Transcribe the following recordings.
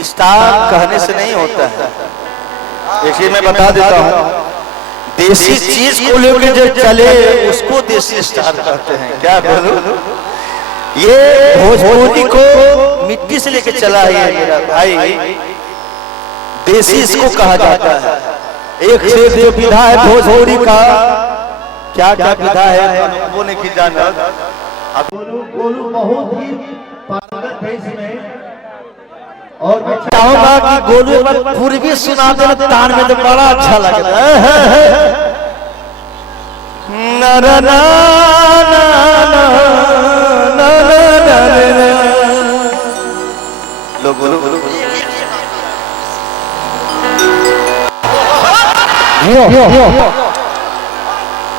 Star कहने से नहीं होता है। देखिए मैं बता देता हूँ, देसी चीज को लेकर जो चले उसको देसी स्टार कहते हैं। क्या बोलूं, ये भोजपुरी को मिट्टी से लेकर चला है मेरा भाई, देसी इसको कहा जाता है। एक से एक जो विधा है भोजपुरी का, क्या क्या विधा है वो नहीं जाना। अब गोलू बहुत ही पारंगत है इसमें, और मैं चाहूंगा कि गोलू एक बार पूर्वी सुना दे तान में, तो बड़ा अच्छा लगता है। ना ना ना ना ना ना ना ना लो गोलू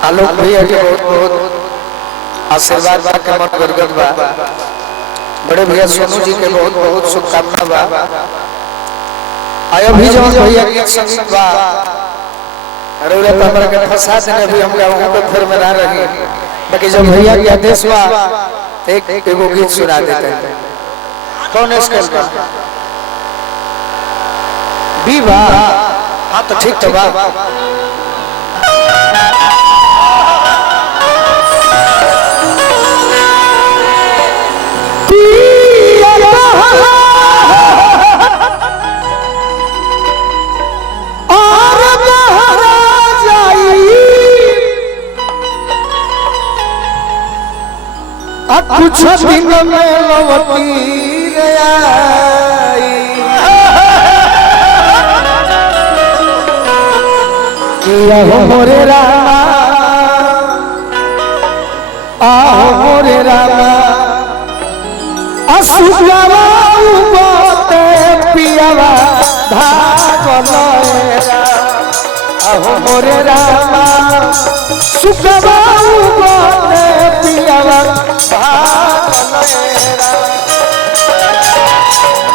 आलोक भैया के बहुत बहुत आशीर्वाद बा के मन गदगद बा। बड़े भैया सोनू जी के बहुत बहुत शुभकामना बा। आयो भी जवान भैया के संगीत बा, अरे तो हमरा के फंसा देने भी हम वहां पे फिर में ना रही, बाकी जब भैया के आदेश बा एक एगो गीत सुना देते हैं। कौन स्केल बा बीबा? हाँ तो ठीक तो बा। कुछ दिन में लौटी आई किया हो मोरे रामा, आहो मोरे रामा, असुगवा उगते पियावा भागलएरा। आहो मोरे रामा, सुगवा उगते पियावा भागलएरा।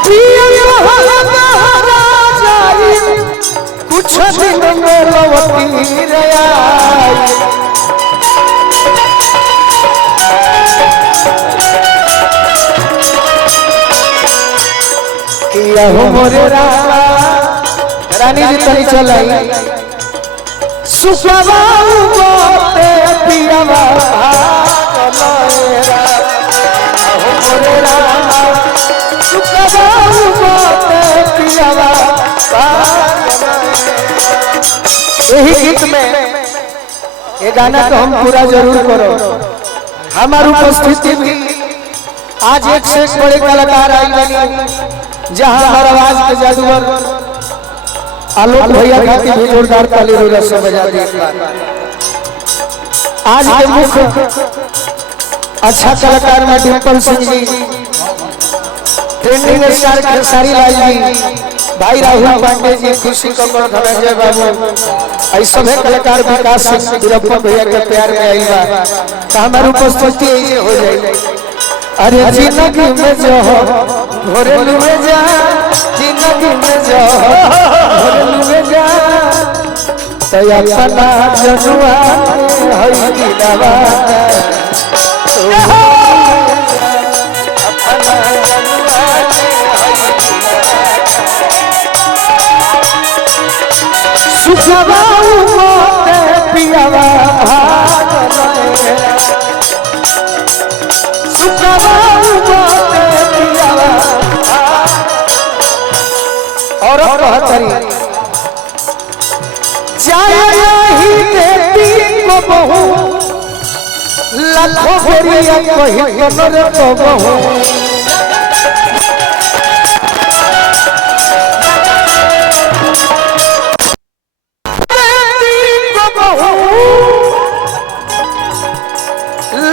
पिया बहारा जाई कुछ दिन में लौटी आई। किया हो मोरे रामा, रानी जी तनी चलाई, सुखवा उगते पियावा भागलएरा। हो मोरे रामा, सुखवा उगते पियावा भागलएरा। यही गीत में ये गाना तो हम पूरा जरूर करो। हमारी उपस्थिति भी आज एक से एक बड़े कलाकार आई बनी, जहां हर आवाज के जादूगर आलोक भैया खातिर भी जोरदार ताली रोला से बजा दी। आज के मुख्य अच्छा कलाकार में डिम्पल सिंह जी, ट्रेंडिंग स्टार खेसारी लाल जी, भाई राहुल पांडे जी, खुशी कमर, धनंजय बाबू, ऐसा सब कलाकार विकास सिंह वीरप्पन भैया के प्यार में आई बा। तो हमारी उपस्थिति ऐसे हो जाए। अरे जिंदगी में जो घोरेलू में जा, जिंदगी में जो घोरेलू में जा, तो अपना जनुआ हई दिलवा, अपना जनुआ हई सुखवा उगते पियावा भागलएरा। सुखवा उगते पियावा। और कहतरी जाए ही देती को बहु, लाखों बेरिया कही कनर को बहु।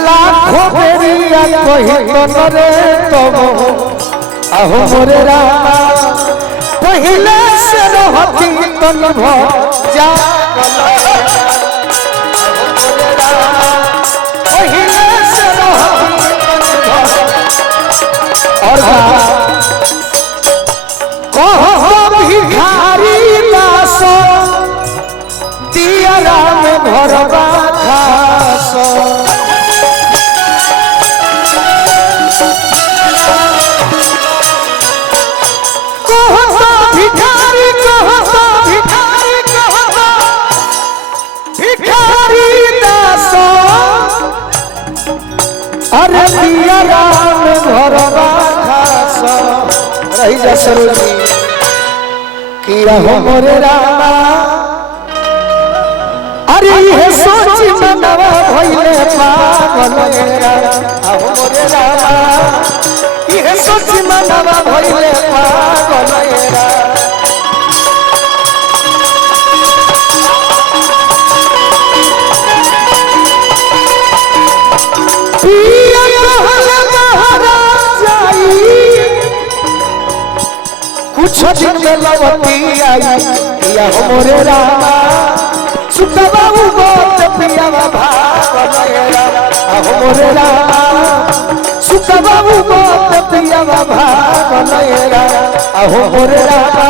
लाखों बेरिया कही कनरे तब, आहो मोरे रामा, पहले से रहती तन भजा। पहले से रहती और कहो भिखारी दास, दियरा में भरवा घास। कहता भिखारी कहता भिखारी कहता भिखारी दास अरे पिया राम घरवा खास रही जा सरोजी किया हो मोरे रामा अरे ये सोची मनवा भइले पागल हो मोरे रामा ये सोची मनवा भइले पागल पिया कहल महाराज आई कुछ दिन में लवती आई या हो मोरे रामा सुतवा उगोत पियावा भागल हो मोरे रामा सुतवा उगोत पियावा भागल हो मोरे रामा